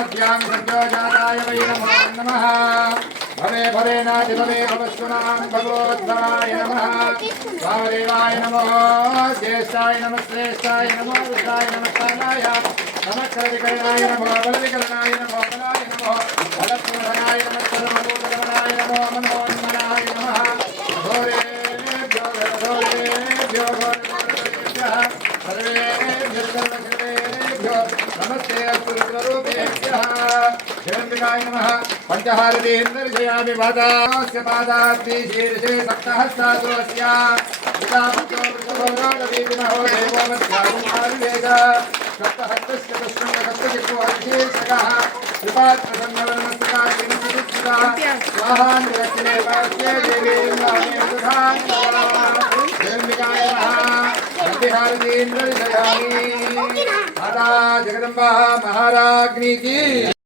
मध्यां सद्योजाताय वै नमो नमः भवे भवेनाति भवे भवस्वनां भगवोद्भवाय नमः वामदेवाय नमो ज्येष्ठाय नमः श्रेष्ठाय नमो रुद्राय नमः कालाय नमः करविकरणाय नमो बलविकरणाय नमो बलाय नमो बलपूर्णाय नमः सर्वभूतगमनाय नमो मनोन्मनाय नमः घोरेभ्यो घोरेभ्यो घोरेभ्यः सर्वेभ्यः सर्वसर्वेभ्यो नमस्ते अस्तु रुद्ररूपेभ्यः हिरण्यकाय नमः पंचहारतीं दर्शयामि पादास्य पादाद्रि शीर्षे सप्तहस्तादोऽस्य पितापुत्रो वृषभोरागवीतिमहो देवो मध्याहुमारुवेद सप्तहस्तस्य तस्मैकस्तजिह्वशीर्षकः कृपात्रसङ्गवर्णस्तकालीनसुदुःखितः स्वाहान्विरक्षणे पास्ये देवीं वामे हिरण्यकाय नमः पंचहारतीं दर्शयामि माता जगदम्बा महाराज्ञी की